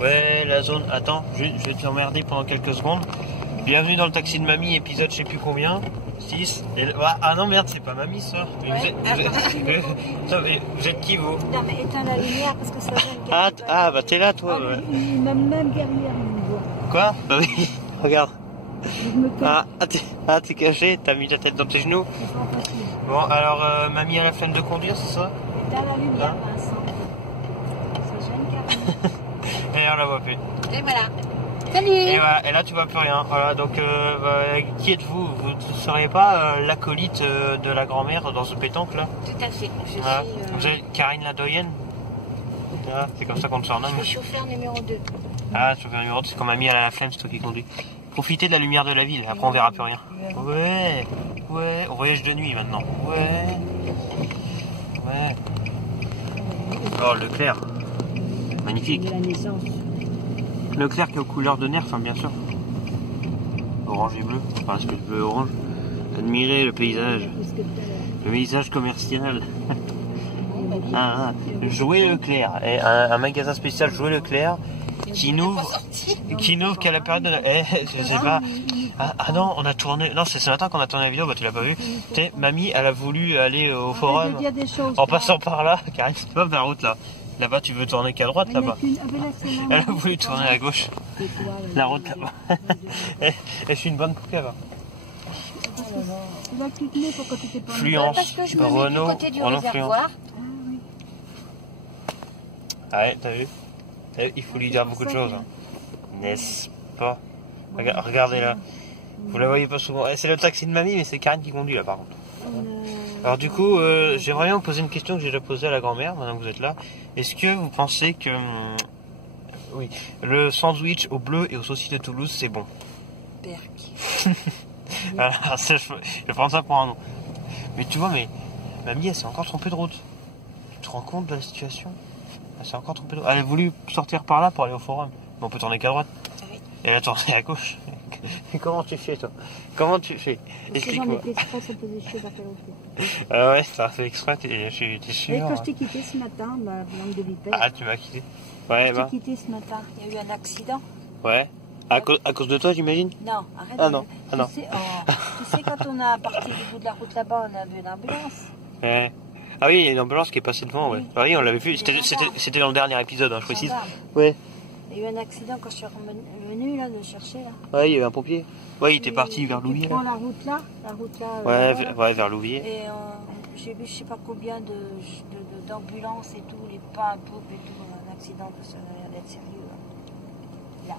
Ouais, la zone... Attends, je vais t'emmerder pendant quelques secondes. Bienvenue dans le taxi de mamie, épisode je sais plus combien. 6. Ah non, merde, c'est pas mamie, ça. Mais Ouais. Vous êtes qui, vous? Non, mais éteins la lumière parce que ça va. Bah t'es là, toi. Ouais. Même derrière, on me voit. Quoi? Bah oui, regarde. Je me cache. T'es caché, t'as mis ta tête dans tes genoux. C'est pas facile. Bon, alors, mamie a la flemme de conduire, c'est ça? Éteins la lumière, Vincent. Ça gêne carrément. Et on la voit plus. Et voilà. Salut. Et là, tu vois plus rien. Voilà, donc, qui êtes-vous? Vous ne seriez pas l'acolyte de la grand-mère dans ce pétanque, là? Tout à fait. Je suis... Vous êtes Karine la doyenne? C'est comme ça qu'on te surnomme. Je suis chauffeur numéro 2. Chauffeur numéro 2, c'est quand mamie elle a la flemme, c'est toi qui conduis. Profitez de la lumière de la ville, après on verra plus rien. Ouais, on voyage de nuit maintenant. Ouais. Oh, Leclerc. Magnifique. De la naissance. Leclerc qui est aux couleurs de Nerf, bien sûr. Orange et bleu, parce que le bleu et orange. Admirez le paysage. Le paysage commercial. Jouer Leclerc. Et un magasin spécial Jouer Leclerc qui n'ouvre qu'à la période de... je sais pas. Ah non, on a tourné... Non, c'est ce matin qu'on a tourné la vidéo, bah tu l'as pas vu. Tu sais, mamie, elle a voulu aller au forum en passant par là. Karine, c'est pas vers la route là. Là-bas, tu veux tourner qu'à droite, là-bas. Elle a voulu tourner à gauche. La route, là-bas. Et je suis une bonne poupée, là. Fluence, Renault, Fluence. Ouais, t'as vu? Il faut lui dire beaucoup de choses. N'est-ce pas? Regardez là. Vous la voyez pas souvent. C'est le taxi de mamie, mais c'est Karine qui conduit, là, par contre. Alors du coup, j'aimerais bien vous poser une question que j'ai déjà posée à la grand-mère, maintenant que vous êtes là. Est-ce que vous pensez que oui, le sandwich au bleu et aux saucisses de Toulouse, c'est bon? Berk. Alors, ça, je vais prendre ça pour un nom. Mais tu vois, mamie, elle s'est encore trompée de route. Tu te rends compte de la situation? Elle s'est encore trompée de route. Elle a voulu sortir par là pour aller au forum. Mais on peut tourner qu'à droite. Oui. Et elle a tourné à gauche. Comment tu fais, toi? Comment tu fais? Explique-moi. Ça faisait chier par quelle route. Ah ouais, ça a fait exprès, t'es sûr. Et quand je t'ai quitté ce matin, langue de vipère. Ah, tu m'as quitté. Ouais, je t'ai quitté ce matin. Il y a eu un accident. Ouais. À cause de toi, j'imagine? Non, arrête. Ah non. Tu sais, quand on a parti du bout de la route là-bas, on a vu une ambulance. Ouais. Ah oui, il y a une ambulance qui est passée devant, ouais. Ah oui, on l'avait vu. C'était dans le dernier épisode, je précise. Ouais. Il y a eu un accident quand je suis revenu là, de chercher là. Ouais, il y avait un pompier. Ouais, il était parti vers Louviers. Tu prends la route là. Ouais, vers Louviers. Et j'ai vu je sais pas combien d'ambulances et tout, les pas à poupe et tout, un accident, ça a l'air d'être sérieux. Là.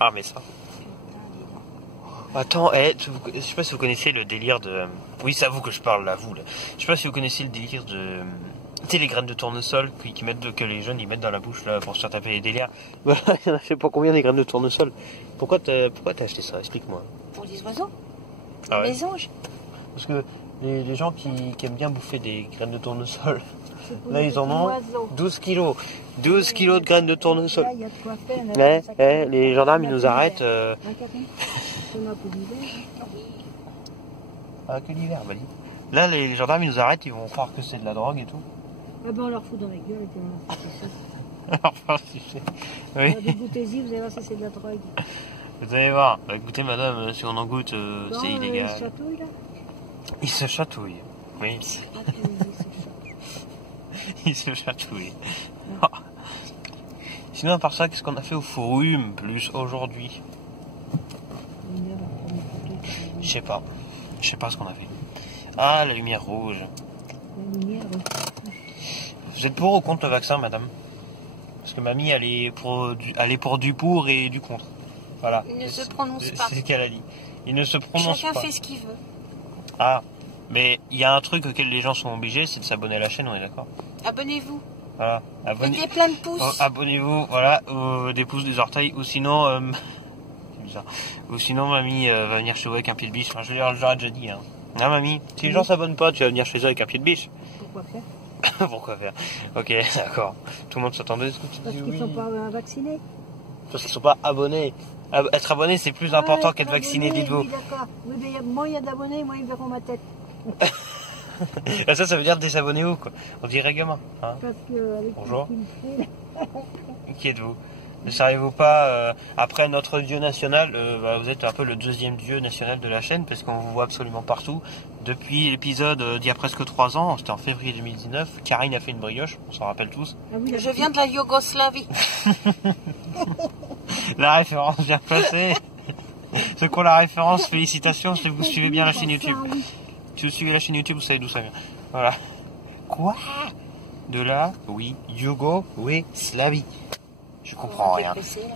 Ah, mais ça. Attends, je sais pas si vous connaissez le délire de... Oui, c'est à vous que je parle, là, vous. Là. Je sais pas si vous connaissez le délire de... Tu sais, les graines de tournesol que les jeunes ils mettent dans la bouche là pour se faire taper les délires. Voilà, il y en a je sais pas combien des graines de tournesol. Pourquoi t'as acheté ça? Explique-moi. Pour les oiseaux. Ah ouais. Les anges. Parce que les gens qui aiment bien bouffer des graines de tournesol, là ils en ont 12 kilos. 12 kilos de graines de tournesol. Là, il y a de quoi faire. Les gendarmes ils nous arrêtent. Ah, que l'hiver, bah dis. Là, les gendarmes ils nous arrêtent, ils vont croire que c'est de la drogue et tout. Ah ben on leur fout dans la gueule et puis on leur fout c'est ça. Oui. Dégoûtez-y, vous allez voir si c'est de la drogue. Vous allez voir, écoutez madame, si on en goûte, c'est illégal. Il se chatouille là? Il se chatouille, oui. Il se chatouille. Oh. Sinon à part ça, qu'est-ce qu'on a fait au forum plus aujourd'hui? Je sais pas ce qu'on a fait. Ah, la lumière rouge. La lumière rouge. Vous êtes pour ou contre le vaccin, madame? Parce que mamie, elle est pour du pour et du contre. Voilà. Il ne se prononce pas. C'est ce qu'elle a dit. Il ne se prononce Chacun pas. fait ce qu'il veut. Ah, mais il y a un truc auquel les gens sont obligés, c'est de s'abonner à la chaîne, on est d'accord? Abonnez-vous. Voilà. Mettez plein de pouces. Abonnez-vous, voilà, des pouces, des orteils, ou sinon... c'est bizarre. Ou sinon, mamie va venir chez vous avec un pied de biche. Enfin, je l'aurais déjà dit, hein. Ah, mamie, si les gens s'abonnent pas, tu vas venir chez eux avec un pied de biche. Pourquoi faire? Pourquoi faire? Ok, d'accord. Tout le monde s'attendait à ce que tu dis. Parce qu'ils sont pas vaccinés. Parce qu'ils sont pas abonnés. Être abonné, c'est plus important qu'être vacciné, dites-vous. Oui, d'accord. Oui, mais moins il y a d'abonnés, moins ils verront ma tête. Et ça veut dire désabonnez-vous, quoi. On dirait gamin. Hein. Parce que avec Bonjour. ce qu'il me fait, Qui êtes-vous? Ne savez-vous pas, après notre dieu national, vous êtes un peu le deuxième dieu national de la chaîne, parce qu'on vous voit absolument partout. Depuis l'épisode d'il y a presque 3 ans, c'était en février 2019, Karine a fait une brioche, on s'en rappelle tous. Ah oui, Je viens de la Yougoslavie. La référence vient passer. Ceux qui ont la référence, félicitations, si vous suivez bien la chaîne YouTube. Si vous suivez la chaîne YouTube, vous savez d'où ça vient. Voilà. Quoi? De la, oui, Yougoslavie. Je comprends rien. Pressé, là.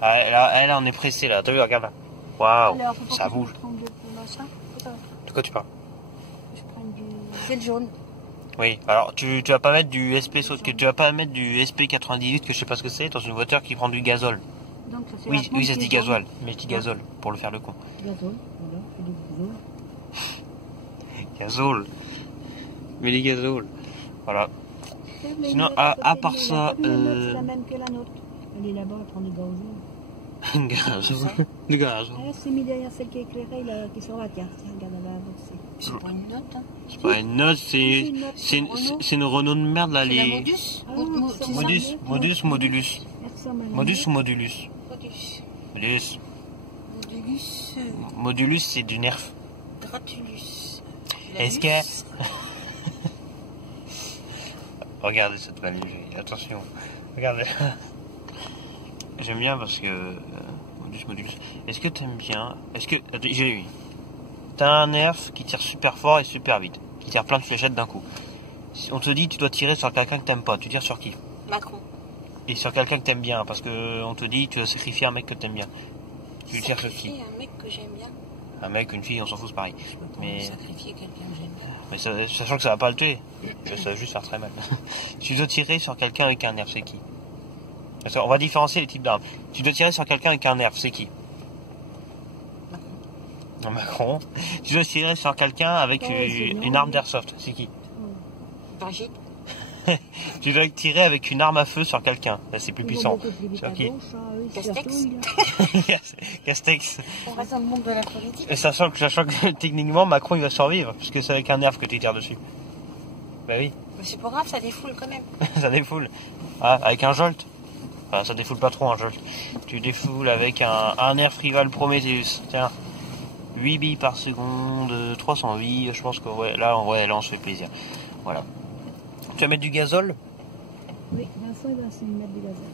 Ah, là, on est pressé là. T'as vu, regarde là. Waouh, alors, faut pas ça que je bouge. me trompe de machin. Faut pas De quoi tu parles? que je prenne du... C'est le jaune. Oui. Alors, tu vas pas mettre du SP tu vas pas mettre du SP98 que je sais pas ce que c'est dans une voiture qui prend du gazole. Donc, ça, c'est Oui, vachement oui, ça se dit piégant. gasoil, mais je dis gazole pour le faire le con. Gazole, voilà, c'est du gazole. Gazole. Mais les gazoles. Voilà. Mais Sinon, une à autre, part côté, ça, la nôtre, c'est la même que la nôtre. Elle est là-bas, elle prend du gazole. Gazole. Du gazole. Ah, c'est mis derrière celle qui est éclairée, là, qui est sur la carte. Tiens, regarde, elle va avancer. C'est pas une note. Hein. C'est pas une note, c'est une Renault de merde là, C'est la les. Modus. Ah, C'est ça. Modus ou Modulus? Elle ressemble à la Modus nôtre. ou Modulus? Modus. Modulus. Modulus. Modulus, c'est du nerf. Gratulus. Est-ce que... Regardez cette valise, attention. Regardez. J'aime bien parce que... Modulus. Est-ce que t'aimes bien... Est-ce que... Attends, j'ai eu. T'as un nerf qui tire super fort et super vite. Qui tire plein de fléchettes d'un coup. Si on te dit tu dois tirer sur quelqu'un que t'aimes pas, tu tires sur qui? Macron. Et sur quelqu'un que t'aimes bien, parce que on te dit tu dois sacrifier un mec que t'aimes bien. Tu le tires sur qui? Sacrifier un mec que j'aime bien. Un mec, une fille, on s'en fout, c'est pareil. Je peux pas Mais- sacrifier quelqu'un que j'aime bien. Mais sachant que ça va pas le tuer, ça va juste faire très mal. Tu dois tirer sur quelqu'un avec un nerf, c'est qui? Parce qu'on va différencier les types d'armes. Tu dois tirer sur quelqu'un avec un nerf, c'est qui? Macron. Macron. Tu dois tirer sur quelqu'un avec Oh, c'est une bien. arme d'airsoft, c'est qui? Brigitte. Tu dois tirer avec une arme à feu sur quelqu'un, là c'est plus puissant. Sur qui? Castex. Castex. On reste dans le monde de la politique. Et sachant que techniquement Macron il va survivre, puisque c'est avec un nerf que tu tires dessus. Bah oui, Mais c'est pas grave, ça défoule quand même. ça défoule. Ah, avec un jolt. Enfin, ça défoule pas trop un jolt. Tu défoules avec un nerf rival Prometheus. Tiens. 8 billes par seconde, 308, je pense que là on se fait plaisir. Voilà. Tu vas mettre du gazole? Oui, Vincent, il va se mettre du gazole.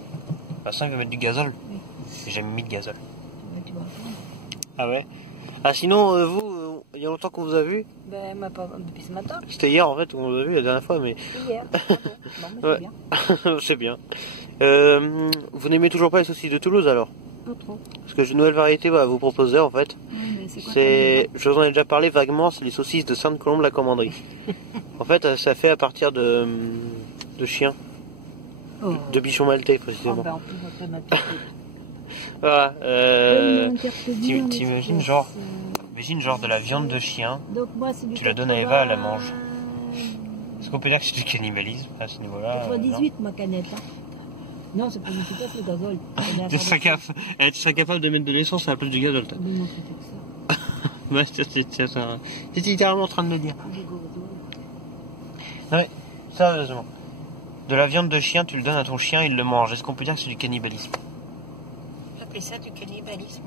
Vincent il va mettre du gazole? Oui. J'ai jamais mis de gazole. Tu vas apprendre. Ah ouais? Ah sinon, vous, il y a longtemps qu'on vous a vu? Ben, moi, pas depuis ce matin. C'était hier en fait qu'on vous a vu la dernière fois, mais Hier. Bon, mais Ouais. c'est bien. c'est bien. Vous n'aimez toujours pas les saucisses de Toulouse alors? Pas trop. Parce que j'ai une nouvelle variété à vous proposer en fait. Ouais, mais c'est quoi C'est, je vous en ai déjà parlé vaguement, c'est les saucisses de Sainte-Colombe-la-Commanderie. En fait, ça fait à partir de chiens, Oh. de bichons maltais Oh, précisément. ben, en plus, on peut mettre Voilà. T'imagines Imagine genre de la viande de chien. Donc moi c'est du Tu la donnes à Eva, elle la mange. Est-ce qu'on peut dire que c'est du cannibalisme à ce niveau-là? 98 ma canette. Hein. Non, c'est pas du tout le gazole. Tu serais capable de mettre de l'essence à la place du gazole, toi. Ouais, c'est littéralement en train de le dire. Non mais, sérieusement. De la viande de chien, tu le donnes à ton chien, il le mange. Est-ce qu'on peut dire que c'est du cannibalisme? J'appelle ça du cannibalisme.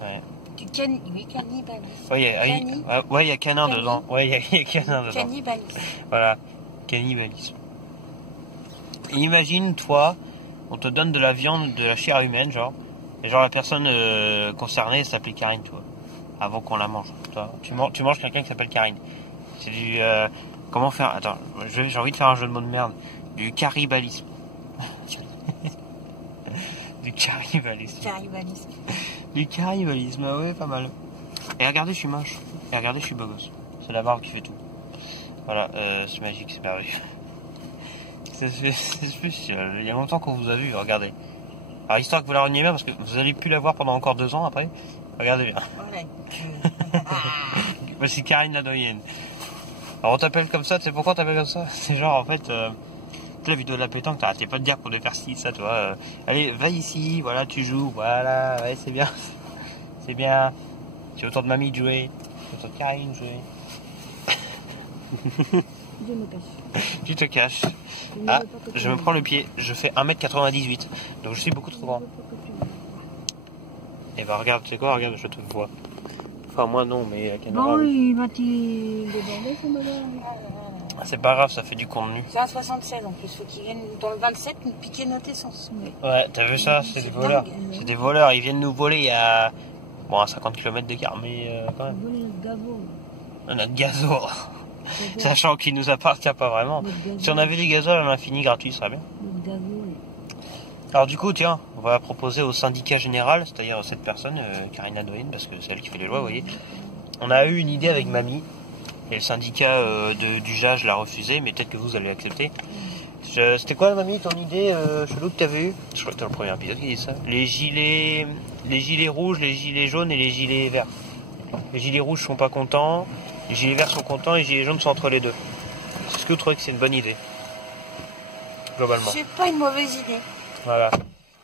Ouais. Oui, cannibalisme. Ouais, il y a canin Cani. dedans. Ouais, il y a canin dedans. Cannibalisme. Voilà, cannibalisme. Imagine, toi, on te donne de la viande, de la chair humaine, genre, et genre la personne concernée s'appelait Karine, toi, avant qu'on la mange. Toi, tu manges quelqu'un qui s'appelle Karine. C'est du... comment faire... Attends, j'ai envie de faire un jeu de mots de merde. Du caribalisme. Du caribalisme. Cannibalisme. Du caribalisme, ah ouais, pas mal. Et regardez, je suis moche. Et regardez, je suis beau gosse. C'est la barbe qui fait tout. Voilà, c'est magique, c'est merveilleux. C'est spécial. Il y a longtemps qu'on vous a vu, regardez. Alors, histoire que vous la reniez bien, parce que vous allez plus la voir pendant encore 2 ans après. Regardez bien. Voilà. Voici Karine la doyenne. Alors, on t'appelle comme ça, tu sais pourquoi on t'appelle comme ça? C'est genre, en fait, la vidéo de la pétanque, t'arrêtais pas de dire qu'on devait faire ci, ça, toi. Allez, va ici, voilà, tu joues, voilà, ouais, c'est bien. C'est bien. C'est au tour de mamie de jouer. C'est au tour de Karine de jouer. Je me cache. Tu te caches. Je ne Ah, veux pas que tu je me me prends le pied. Je fais 1m98. Donc je suis beaucoup trop grand. Je ne veux pas que tu me vois. Et bah regarde, tu sais quoi, regarde, je te vois. Enfin moi non, mais la caméra. Bon, oui. il va-t-il déborder ce modèle? Ah, c'est pas grave, ça fait du contenu. C'est un 76 en plus. Faut qu'il vienne dans le 27 nous piquer notre essence. Ouais, t'as vu ça, c'est des voleurs. C'est des voleurs, ils viennent nous voler il y a... Bon, à 50 km d'écart, mais quand même. Voler notre gaveau. Notre gazour. Sachant qu'il nous appartient pas vraiment. Si on avait des gazoles à l'infini gratuits, ce serait bien. Notre gaveau. Alors du coup, tiens, on va proposer au syndicat général, c'est-à-dire cette personne, Karina Doyen, parce que c'est elle qui fait les lois, vous voyez. On a eu une idée avec Mamie, et le syndicat du JAG l'a refusé, mais peut-être que vous allez l'accepter. C'était quoi, Mamie, ton idée chelou que t'avais eu? Je crois que c'était le premier épisode qui dit ça. Les gilets rouges, les gilets jaunes et les gilets verts. Les gilets rouges sont pas contents, les gilets verts sont contents et les gilets jaunes sont entre les deux. Est-ce que vous trouvez que c'est une bonne idée? Globalement. C'est pas une mauvaise idée. Voilà.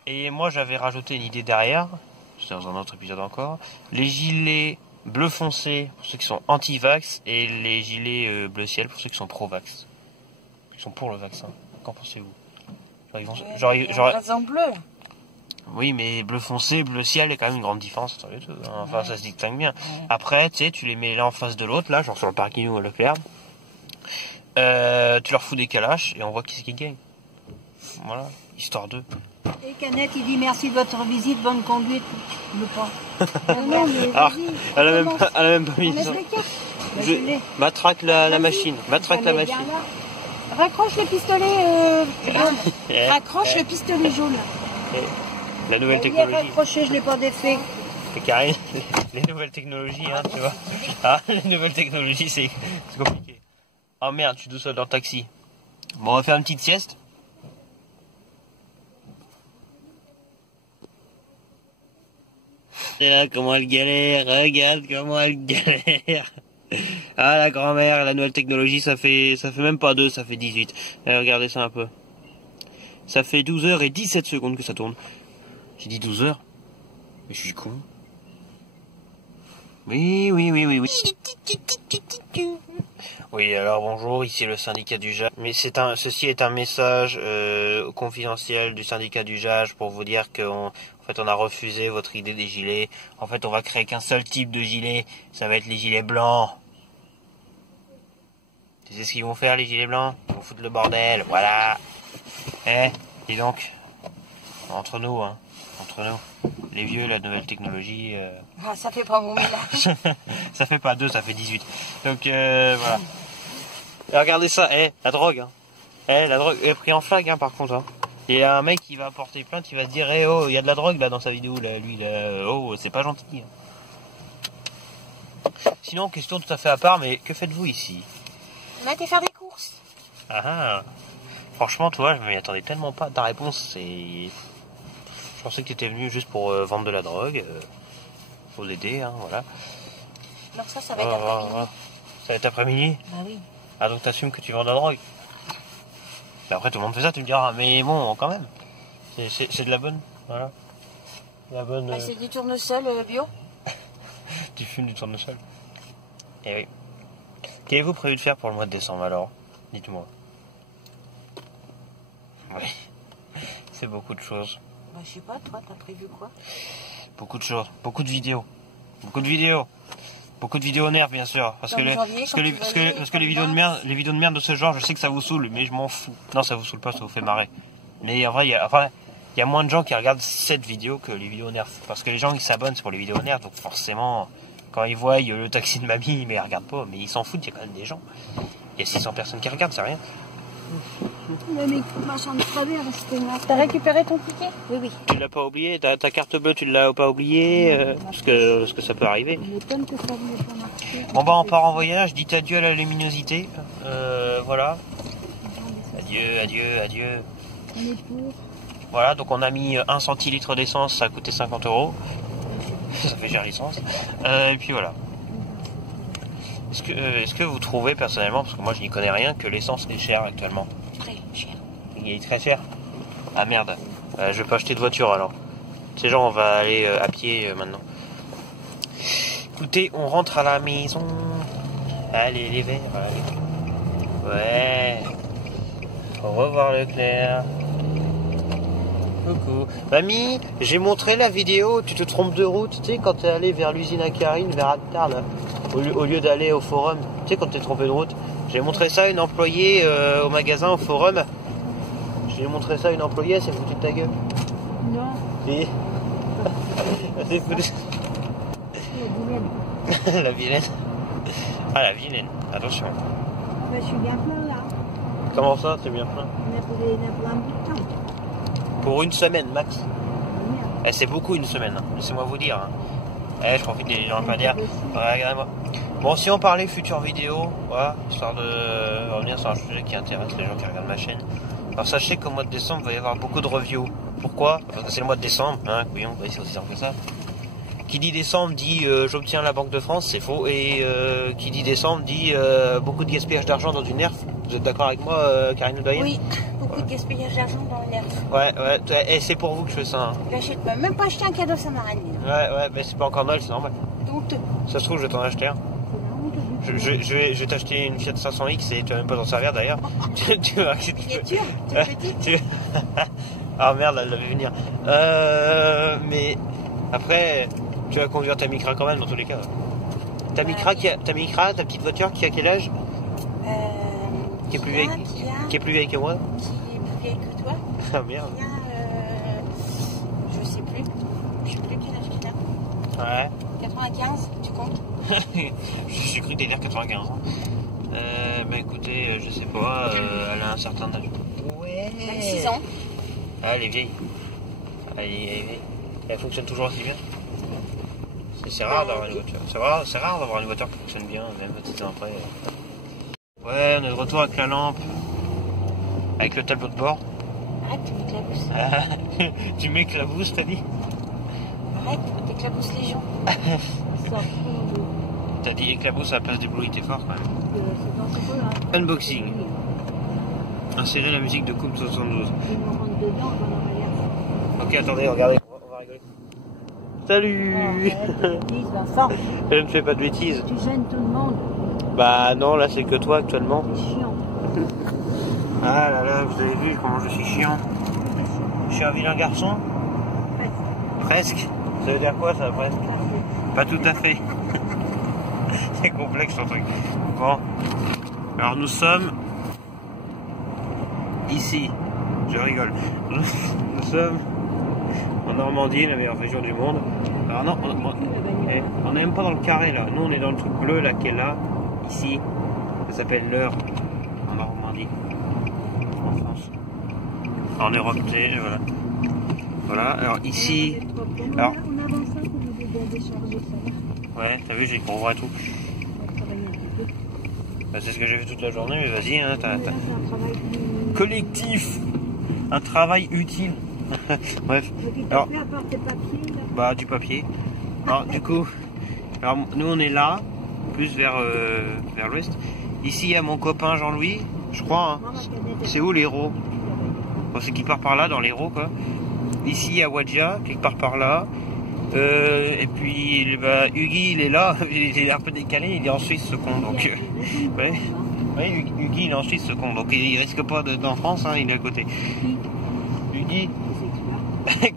Et moi j'avais rajouté une idée derrière, c'était dans un autre épisode encore, les gilets bleu foncé pour ceux qui sont anti-vax et les gilets bleu ciel pour ceux qui sont pro-vax. Ils sont pour le vaccin. Qu'en pensez-vous? Raison bleue. Oui, mais bleu foncé, bleu ciel, il y a quand même une grande différence entre les deux. Hein. Enfin, ça se distingue bien. Après, tu sais, tu les mets l'un en face de l'autre, là, genre sur le parking ou à Leclerc. Tu leur fous des calaches et on voit qui c'est qui gagne. Voilà, histoire d'eux. Et Canette, il dit merci de votre visite, bonne conduite. Je veux pas. Non, mais Alors, vas-y. elle a même pas mis On laisse ça. les cartes. Bah, Je- je l'ai. Matraque la Vas-y. machine. Matraque la Allez, viens machine. là. Raccroche le pistolet jaune. Eh, Raccroche le pistolet jaune. La nouvelle Il est technologie. raccroché, je l'ai pas défait. C'est carré. Les nouvelles technologies, hein, tu vois. Ah, les nouvelles technologies, c'est compliqué. Oh merde, je suis tout seul dans le taxi. Bon, on va faire une petite sieste. Et là, comment elle galère, regarde comment elle galère. Ah, la grand-mère, la nouvelle technologie, ça fait même pas 2, ça fait 18. Regardez ça un peu. Ça fait 12h17 que ça tourne. J'ai dit 12h. Mais je suis con. Oui. Oui, alors bonjour, ici le syndicat du JAG. Mais ceci est un message confidentiel du syndicat du JAG pour vous dire qu'en fait on a refusé votre idée des gilets. En fait on va créer qu'un seul type de gilet, ça va être les gilets blancs. Tu sais ce qu'ils vont faire les gilets blancs? Ils vont foutre le bordel, voilà. Dis donc, entre nous, hein, entre nous, les vieux, la nouvelle technologie... Ah, ça fait pas mon ménage. ça fait pas 2, ça fait 18. Donc voilà. Et regardez ça, la drogue. Hein. La drogue est prise en flag par contre. Hein. Il y a un mec qui va porter plainte, il va se dire oh, il y a de la drogue là dans sa vidéo là, lui là, oh, c'est pas gentil. Hein. Sinon, question tout à fait à part, mais que faites-vous ici? On a été faire des courses. Ah, franchement, toi, je m'y attendais tellement pas. Ta réponse, c'est... Je pensais que tu étais venu juste pour vendre de la drogue, pour aider, hein, voilà. Alors ça va être après-midi. Voilà. Ça va être après-midi? Bah oui. Ah, donc t'assumes que tu vends de la drogue? Mais après, tout le monde fait ça, tu me diras, mais bon, quand même. C'est de la bonne, voilà. La bonne... Bah, c'est du tournesol bio. Tu fumes du tournesol. Eh oui. Qu'avez-vous prévu de faire pour le mois de décembre, alors? Dites-moi. Oui. C'est beaucoup de choses. Bah je sais pas, toi, t'as prévu quoi? Beaucoup de choses. Beaucoup de vidéos. Beaucoup de vidéos. Beaucoup de vidéos nerfs, bien sûr. Parce que les vidéos de merde de ce genre, je sais que ça vous saoule, mais je m'en fous. Non, ça vous saoule pas, ça vous fait marrer. Mais en vrai, il y a moins de gens qui regardent cette vidéo que les vidéos nerfs. Parce que les gens qui s'abonnent, c'est pour les vidéos nerfs, donc forcément, quand ils voient le taxi de mamie, mais ils regardent pas, mais ils s'en foutent, il y a quand même des gens. Il y a 600 personnes qui regardent, c'est rien. Le mec machin de travers, c'était là. T'as récupéré ton ticket? Oui, oui. Tu l'as pas oublié, ta carte bleue, tu l'as pas oubliée, parce que ça peut arriver. Il m'étonne que ça ne pas marché. Bon bah on part en voyage, dites adieu à la luminosité, voilà. Adieu. On est pour. Voilà, donc on a mis 1 centilitre d'essence, ça a coûté 50 €. Ça fait cher l'essence. Et puis voilà. Est-ce que vous trouvez personnellement, parce que moi je n'y connais rien, que l'essence est chère actuellement? Très cher. Il est très cher. Ah merde, je vais pas acheter de voiture alors. C'est genre on va aller à pied maintenant. Écoutez, on rentre à la maison. Allez les verres, allez. Ouais. Au revoir Leclerc. Coucou. Mamie, j'ai montré la vidéo, tu te trompes de route, tu sais, quand t'es allé vers l'usine à Karine, vers Actar, là, au lieu d'aller au forum, tu sais, quand t'es trompé de route. J'ai montré ça à une employée au magasin, au forum. J'ai montré ça à une employée, elle s'est foutue de ta gueule. Non. Et... elle s'est foutue... La vilaine. Ah, la vilaine, attention. Ben, je suis bien plein là. Comment ça, c'est bien plein? On a plein de temps. Pour une semaine, max. Merde. Eh, c'est beaucoup une semaine, hein. Laissez-moi vous dire. Hein. Eh, je profite des gens pas dire. Ouais, regardez-moi. Bon, si on parlait future vidéo, voilà, histoire de revenir sur un sujet qui intéresse les gens qui regardent ma chaîne. Alors sachez qu'au mois de décembre, il va y avoir beaucoup de reviews. Pourquoi? Parce que c'est le mois de décembre, hein, couillon, c'est aussi simple que ça. Qui dit décembre dit j'obtiens la Banque de France, c'est faux. Et qui dit décembre dit beaucoup de gaspillage d'argent dans du nerf. Vous êtes d'accord avec moi, Karine Doyen? Oui, beaucoup de gaspillage d'argent dans le nerf. Ouais, et c'est pour vous que je fais ça. Hein. J'achète même pas acheter un cadeau, ça m'a rien dit. Ouais, mais c'est pas encore Noël, c'est normal. Donc, Ça se trouve, je vais t'en acheter un. Je vais t'acheter une Fiat 500X et tu vas même pas t'en servir d'ailleurs. Tu vas miniature, toute petite. Ah merde, elle l'avait venir. Mais après, tu vas conduire ta Micra quand même dans tous les cas. Ta Micra, ta petite voiture qui a quel âge? Qui est plus vieille que moi? Qui est plus vieille que toi. Ah merde. Qui a, je sais plus quel âge qu'il a. Ouais. 95, tu comptes? J'ai cru délire 95 ans. Bah écoutez, je sais pas, elle a un certain âge. Ouais. 26 ans. Ah, elle est vieille. Elle est vieille. Elle fonctionne toujours aussi bien. C'est rare d'avoir une voiture. C'est rare d'avoir une voiture qui fonctionne bien, même 26 ans après. Ouais, on est de retour avec la lampe. Avec le tableau de bord. Arrête, tu m'éclabousses. Tu m'éclabousses, t'as dit? Arrête, t'éclabousses les gens. T'as dit éclabousse à la place du bruit, t'es fort quand même. Unboxing. Insérer la musique de Coupe 72. Ok, attendez, regardez, on va rigoler. Salut. Je ne fais pas de bêtises. Tu gênes tout le monde. Bah non, là c'est que toi actuellement. C'est chiant. Ah là là, vous avez vu comment je suis chiant. Je suis un vilain garçon? Presque. Ça veut dire quoi ça, presque? Pas tout à fait. C'est complexe ton truc. Bon. Alors nous sommes ici. Je rigole. Nous sommes en Normandie, la meilleure région du monde. Alors non, on n'est même pas dans le carré là. Nous on est dans le truc bleu là qui est là. Ici. Ça s'appelle l'Eure. En Normandie. En France. En Europe, voilà. Voilà, alors ici. Alors. Ouais, t'as vu, j'ai compris et tout. Bah, c'est ce que j'ai fait toute la journée, mais vas-y, hein, Collectif. Un travail utile. Bref. Alors, bah, du papier. Alors, du coup, alors, nous on est là, plus vers l'ouest. Ici, il y a mon copain Jean-Louis, je crois. Hein. C'est où l'Hérault? Bon, c'est qui part par là, dans l'Hérault, quoi. Ici, il y a Wadja, quelque part par là. Et puis, bah, Hugui, il est là. Il est un peu décalé, il est en Suisse, ce con. Donc, ouais, Hugui, il est en Suisse, ce con. Donc, il risque pas d'être en France, hein, il est à côté. Hugui.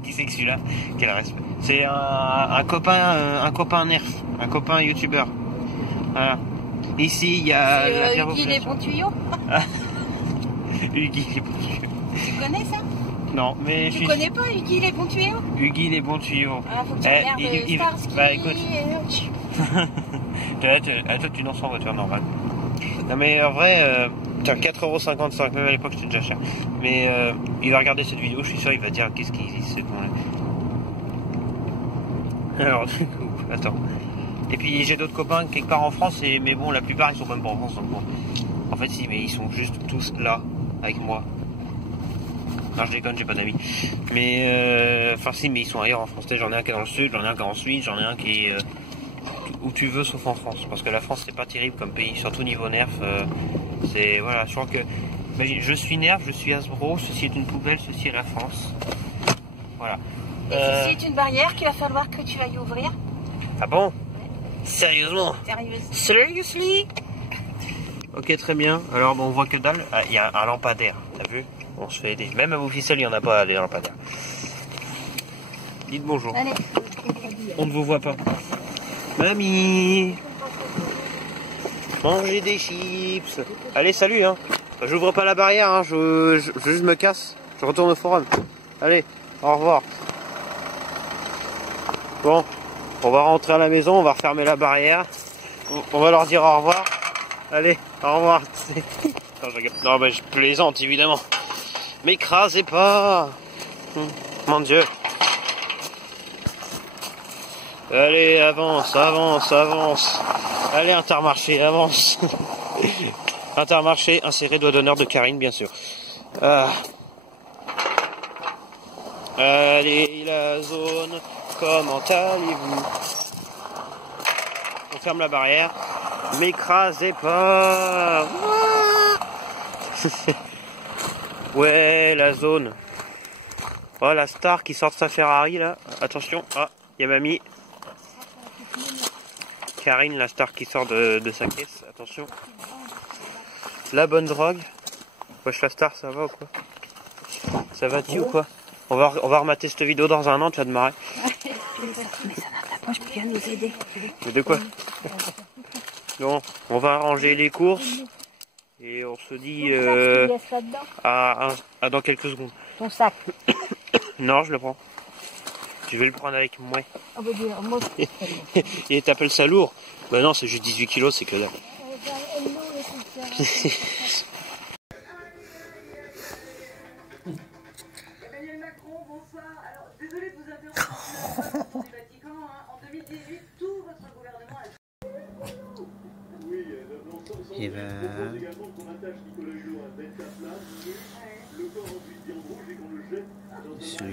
Qui c'est que celui-là? Quel respect. C'est un copain nerf, un copain youtubeur. Voilà. Ici, il y a Hugui les bons tuyaux. Hugui les bons tuyaux. Tu connais ça? Non, mais tu connais pas Hugui les bons tuyaux? Hugui les bons tuyaux. Ah, faut que tu regardes Starsky. Bah écoute. Toi, tu danses en voiture normale. Non mais en vrai, tiens, 4,55€, même à l'époque c'était déjà cher. Mais il va regarder cette vidéo, je suis sûr, il va dire qu'est-ce qu'il dit, c'est bon. Alors, du coup, attends. Et puis j'ai d'autres copains quelque part en France, mais bon, la plupart ils sont même pas en France, donc bon. En fait, si, mais ils sont juste tous là, avec moi. Non, je déconne, j'ai pas d'amis. Mais, enfin si, mais ils sont ailleurs en France. J'en ai un qui est dans le sud, j'en ai un qui est en Suisse, j'en ai un qui est où tu veux, sauf en France. Parce que la France, c'est pas terrible comme pays, surtout niveau nerf. C'est, voilà, je crois que... Imagine, je suis nerf, je suis Hasbro, ceci est une poubelle, ceci est la France. Voilà. Ceci est une barrière qu'il va falloir que tu ailles ouvrir. Ah bon? Ouais. Sérieusement? Seriously? Ok, très bien. Alors, bon, on voit que dalle. Ah, il y a un lampadaire, t'as vu? On se fait aider. Même à Moufissel, il n'y en a pas, des lampadaires. Dites bonjour. Allez. On ne vous voit pas. Mamie! Mangez des chips. Allez, salut, hein. J'ouvre pas la barrière, hein. Je juste me casse. Je retourne au forum. Allez, au revoir. Bon, on va rentrer à la maison, on va refermer la barrière. On va leur dire au revoir. Allez, au revoir. Non, mais je plaisante, évidemment. M'écrasez pas. Mon Dieu. Allez, avance, avance, avance. Allez, Intermarché, avance. Intermarché, inséré doigt d'honneur de Karine, bien sûr. Allez, la zone, comment allez-vous? On ferme la barrière. M'écrasez pas. Ouais, la zone. Oh, la star qui sort de sa Ferrari, là. Attention, ah, il y a mamie. Karine, la star qui sort de sa caisse. Attention. La bonne drogue. Wesh, la star, ça va ou quoi? Ça va-tu ou quoi? On va remater cette vidéo dans un an, tu vas te marrer. Moi, je peux bien nous aider. Mais de quoi? Bon, on va arranger les courses. Et on se dit à dans quelques secondes. Ton sac. Non, je le prends. Je vais le prendre avec moi. On va dire, moi, Et t'appelles ça lourd? Bah non, c'est juste 18 kilos, c'est que dalle. Emmanuel Macron, bonsoir. Alors, désolé de vous interrompre du Vatican. En 2018, tout votre gouvernement a... Et ben... Sur